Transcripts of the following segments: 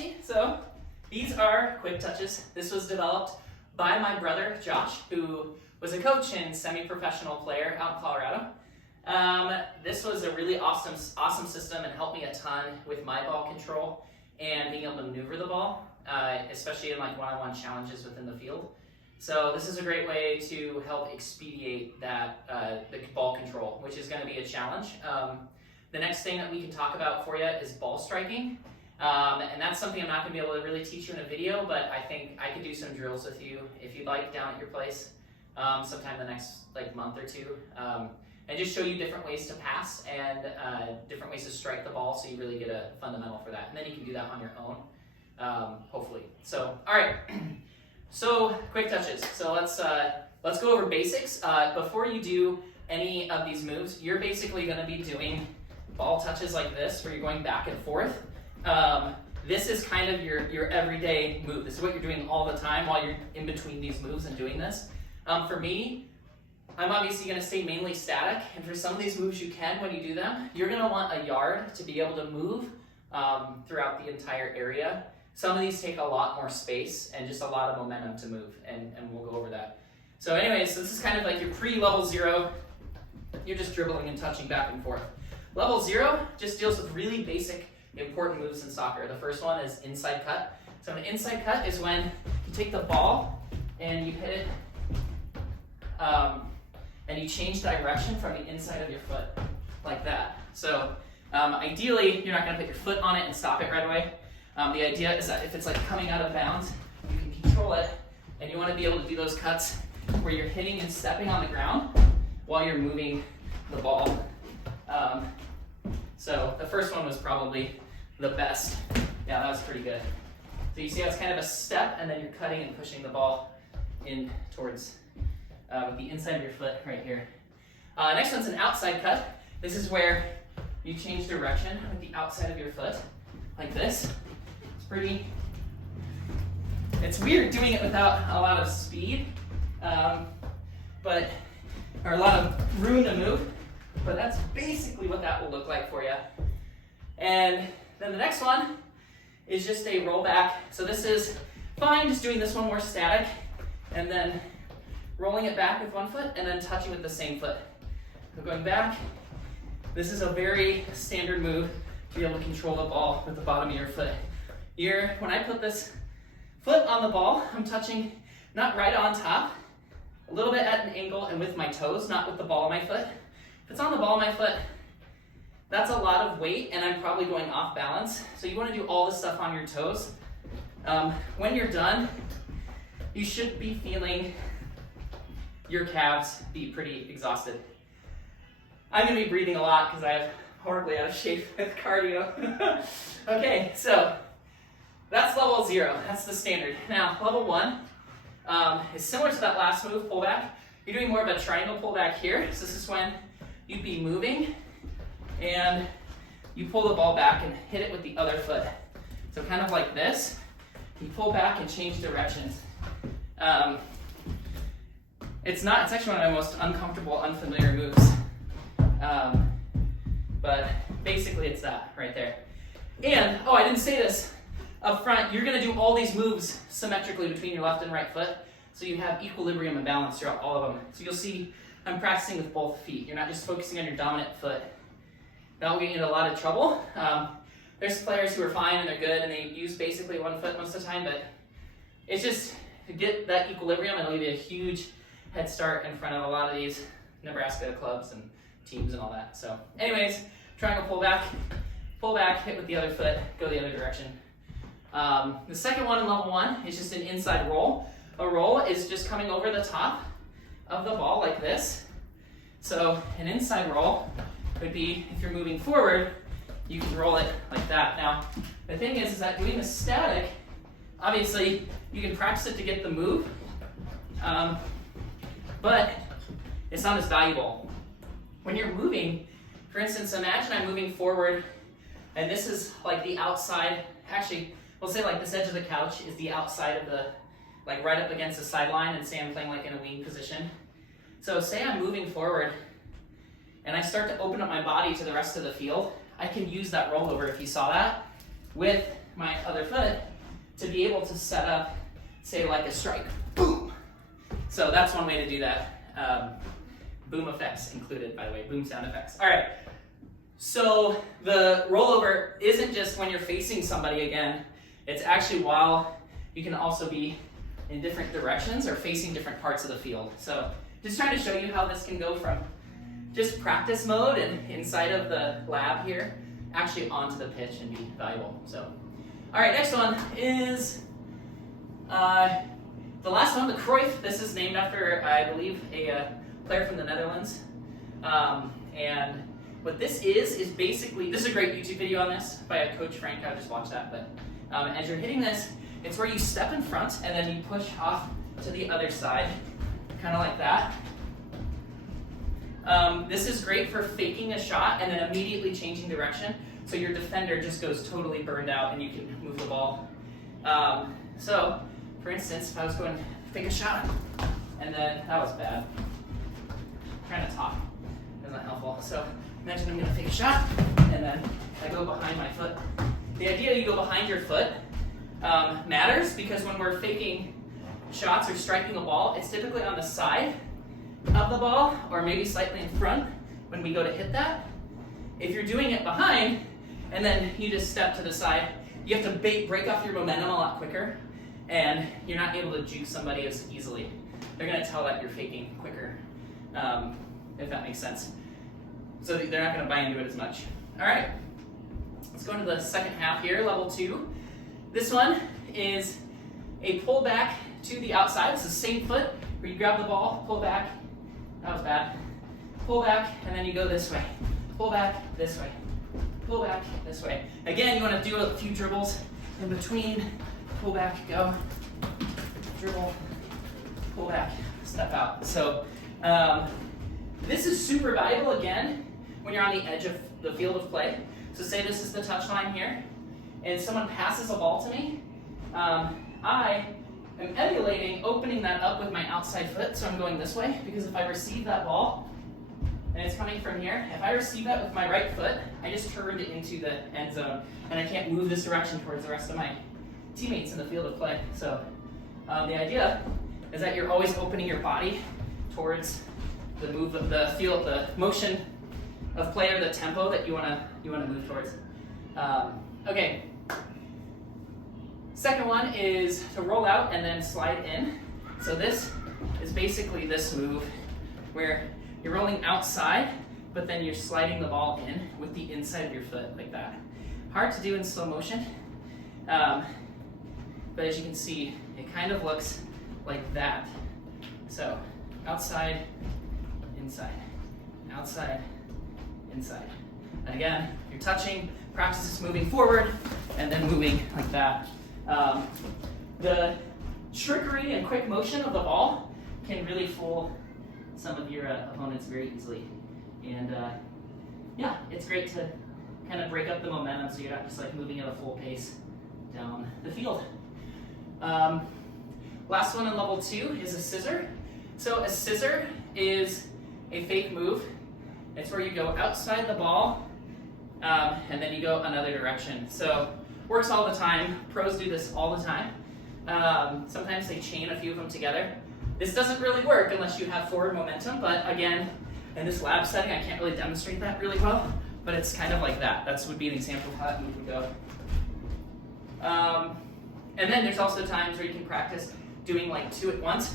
see. So these are quick touches. This was developed by my brother, Josh, who was a coach and semi-professional player out in Colorado. This was a really awesome system and helped me a ton with my ball control and being able to maneuver the ball, especially in like one-on-one challenges within the field. So this is a great way to help expedite that the ball control, which is going to be a challenge. The next thing that we can talk about for you is ball striking. And that's something I'm not going to be able to really teach you in a video, but I think I could do some drills with you if you'd like down at your place sometime the next month or two. And just show you different ways to pass and different ways to strike the ball so you really get a fundamental for that. And then you can do that on your own, hopefully. So, all right. So, quick touches. So let's go over basics. Before you do any of these moves, you're basically going to be doing ball touches like this, where you're going back and forth. This is kind of your everyday move. This is what you're doing all the time while you're in between these moves and doing this. For me, I'm obviously going to stay mainly static, and for some of these moves you can, when you do them, you're going to want a yard to be able to move throughout the entire area. Some of these take a lot more space and just a lot of momentum to move, and we'll go over that. So anyways, this is kind of like your pre-level 0. You're just dribbling and touching back and forth. Level 0 just deals with really basic, important moves in soccer. The first one is inside cut. So an inside cut is when you take the ball and you hit it, and you change direction from the inside of your foot, like that. So ideally, you're not going to put your foot on it and stop it right away. The idea is that if it's coming out of bounds, you can control it, and you want to be able to do those cuts where you're hitting and stepping on the ground while you're moving the ball. So the first one was probably the best. Yeah, that was pretty good. So you see how it's kind of a step, and then you're cutting and pushing the ball in towards with the inside of your foot right here. Next one's an outside cut. This is where you change direction with the outside of your foot, like this. It's weird doing it without a lot of speed, or a lot of room to move, but that's basically what that will look like for you. And then the next one is just a rollback. So this is fine, just doing this one more static, and then rolling it back with one foot, and then touching with the same foot. So going back, this is a very standard move to be able to control the ball with the bottom of your foot. When I put this foot on the ball, I'm touching not right on top, a little bit at an angle and with my toes, not with the ball of my foot. If it's on the ball of my foot, that's a lot of weight and I'm probably going off balance. So you want to do all this stuff on your toes. When you're done, you should be feeling your calves be pretty exhausted. I'm going to be breathing a lot because I have horribly out of shape with cardio. Okay, so that's level 0. That's the standard. Now, level 1 is similar to that last move, pullback. You're doing more of a triangle pullback here. So this is when you'd be moving and you pull the ball back and hit it with the other foot. So kind of like this. You pull back and change directions. It's actually one of my most uncomfortable, unfamiliar moves. But basically it's that right there. And, I didn't say this up front, you're gonna do all these moves symmetrically between your left and right foot, so you have equilibrium and balance throughout all of them. So you'll see I'm practicing with both feet. You're not just focusing on your dominant foot. That will get you into a lot of trouble. There's players who are fine and they're good and they use basically one foot most of the time, but it's just to get that equilibrium, it'll give you a huge head start in front of a lot of these Nebraska clubs and teams and all that. So anyways, triangle pull back, hit with the other foot, go the other direction. The second one in level 1 is just an inside roll. A roll is just coming over the top of the ball like this. So an inside roll would be, if you're moving forward, you can roll it like that. Now, the thing is that doing the static, obviously you can practice it to get the move, but it's not as valuable. When you're moving, for instance, imagine I'm moving forward and this is like the outside, actually, we'll say like this edge of the couch is the outside of the, like right up against the sideline, and say I'm playing like in a wing position. So say I'm moving forward and I start to open up my body to the rest of the field, I can use that rollover, if you saw that, with my other foot to be able to set up, say, like a strike. Boom! So that's one way to do that. Boom effects included, by the way, boom sound effects. All right, so the rollover isn't just when you're facing somebody again, it's actually while you can also be in different directions or facing different parts of the field. So just trying to show you how this can go from just practice mode and inside of the lab here, actually onto the pitch and be valuable. So, all right, next one is the last one, the Cruyff. This is named after, I believe, a player from the Netherlands. And what this is basically, this is a great YouTube video on this by a Coach Frank. I just watched that. But as you're hitting this, it's where you step in front and then you push off to the other side, kind of like that. This is great for faking a shot and then immediately changing direction, so your defender just goes totally burned out and you can move the ball. So, for instance, if I was going to fake a shot, and then, that was bad. Trying to talk is not helpful. So, imagine I'm going to fake a shot, and then I go behind my foot. The idea you go behind your foot matters, because when we're faking shots or striking a ball, it's typically on the side of the ball, or maybe slightly in front when we go to hit that. If you're doing it behind, and then you just step to the side, you have to break off your momentum a lot quicker, and you're not able to juke somebody as easily. They're going to tell that you're faking quicker, if that makes sense. So they're not going to buy into it as much. All right, let's go into the second half here, level 2. This one is a pull back to the outside. It's the same foot where you grab the ball, pull back. That was bad. Pull back, and then you go this way. Pull back, this way. Pull back, this way. Again, you want to do a few dribbles in between. Pull back, go. Dribble, pull back, step out. So this is super valuable, again, when you're on the edge of the field of play. So say this is the touch line here, and someone passes a ball to me. I am emulating opening that up with my outside foot, so I'm going this way, because if I receive that ball, and it's coming from here, if I receive that with my right foot, I just turned it into the end zone, and I can't move this direction towards the rest of my teammates in the field of play. So the idea is that you're always opening your body towards the move of the field, the motion of play, or the tempo that you wanna move towards. Okay. Second one is to roll out and then slide in. So this is basically this move where you're rolling outside, but then you're sliding the ball in with the inside of your foot, like that. Hard to do in slow motion, but as you can see, it kind of looks like that. So outside, inside, outside, inside. And again, you're touching, practice is moving forward, and then moving like that. The trickery and quick motion of the ball can really fool some of your opponents very easily. And yeah, it's great to kind of break up the momentum so you're not just like moving at a full pace down the field. Last one in level 2 is a scissor. So a scissor is a fake move. It's where you go outside the ball and then you go another direction. So works all the time. Pros do this all the time. Sometimes they chain a few of them together. This doesn't really work unless you have forward momentum, but again, in this lab setting, I can't really demonstrate that really well, but it's kind of like that. That would be an example of how that move would go. And then there's also times where you can practice doing like 2 at once,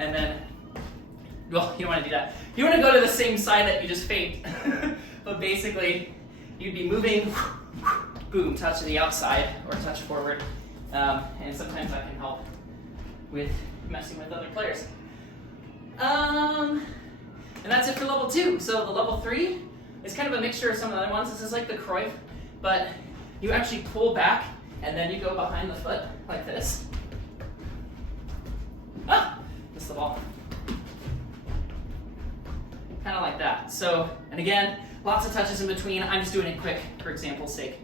and then, well, you don't want to do that. You want to go to the same side that you just faked, but basically, you'd be moving, boom, touch to the outside or touch forward, and sometimes that can help with messing with other players. And that's it for level 2. So the level 3 is kind of a mixture of some of the other ones. This is like the Cruyff, but you actually pull back and then you go behind the foot like this. Ah, missed the ball. Kind of like that. So, and again, lots of touches in between. I'm just doing it quick for example's sake.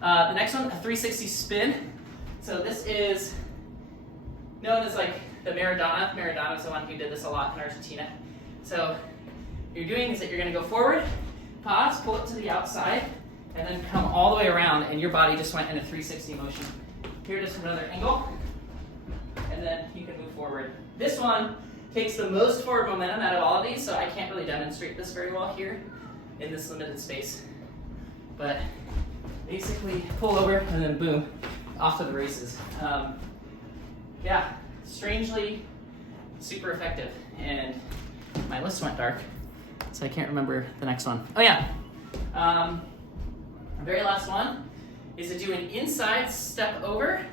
The next one, a 360 spin. So this is known as like the Maradona. Maradona's the one who did this a lot in Argentina. So what you're doing is that you're going to go forward, pause, pull it to the outside, and then come all the way around, and your body just went in a 360 motion. Here, just from another angle, and then you can move forward. This one takes the most forward momentum out of all of these, so I can't really demonstrate this very well here in this limited space. But basically, pull over, and then boom, off to the races. Yeah, strangely super effective. And my list went dark, so I can't remember the next one. Oh yeah, the very last one is to do an inside step over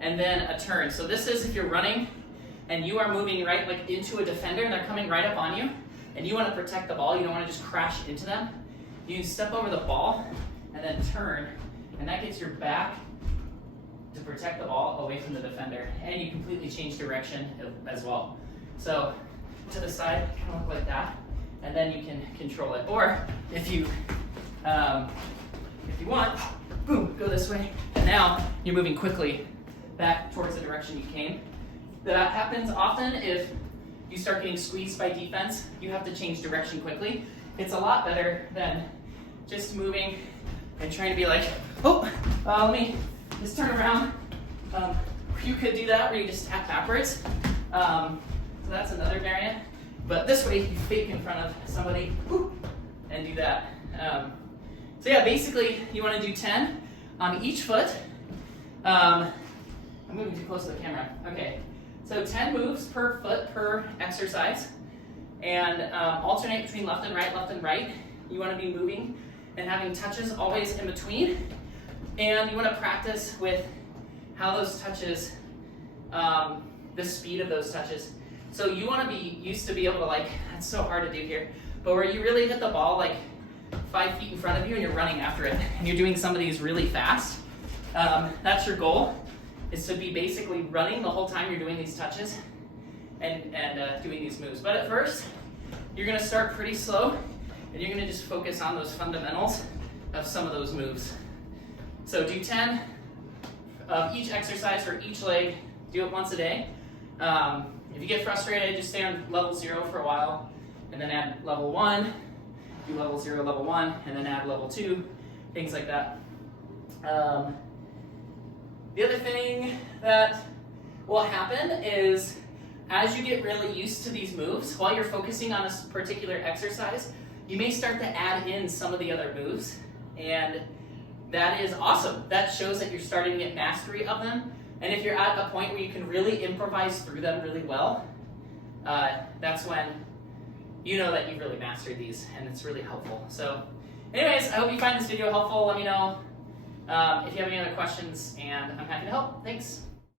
and then a turn. So this is if you're running and you are moving right like into a defender and they're coming right up on you and you want to protect the ball, you don't want to just crash into them. You can step over the ball and then turn, and that gets your back to protect the ball away from the defender, and you completely change direction as well. So to the side, kind of look like that, and then you can control it. Or if you want, boom, go this way, and now you're moving quickly back towards the direction you came. That happens often if you start getting squeezed by defense. You have to change direction quickly. It's a lot better than just moving and trying to be like, oh, let me just turn around. You could do that where you just tap backwards. So that's another variant. But this way, you fake in front of somebody and do that. So yeah, basically, you want to do 10 on each foot. I'm moving too close to the camera. Okay, so 10 moves per foot per exercise. And alternate between left and right, left and right. You want to be moving and having touches always in between. And you want to practice with how those touches, the speed of those touches. So you want to be used to be able to, like, it's so hard to do here, but where you really hit the ball like 5 feet in front of you and you're running after it, and you're doing some of these really fast. That's your goal, is to be basically running the whole time you're doing these touches and doing these moves. But at first, you're going to start pretty slow, and you're going to just focus on those fundamentals of some of those moves. So do 10 of each exercise for each leg. Do it once a day. If you get frustrated, just stay on level 0 for a while, and then add level 1, do level 0, level 1, and then add level 2, things like that. The other thing that will happen is, as you get really used to these moves, while you're focusing on a particular exercise, you may start to add in some of the other moves, and that is awesome. That shows that you're starting to get mastery of them. And if you're at a point where you can really improvise through them really well, that's when you know that you've really mastered these, and it's really helpful. So anyways, I hope you find this video helpful. Let me know if you have any other questions, and I'm happy to help. Thanks.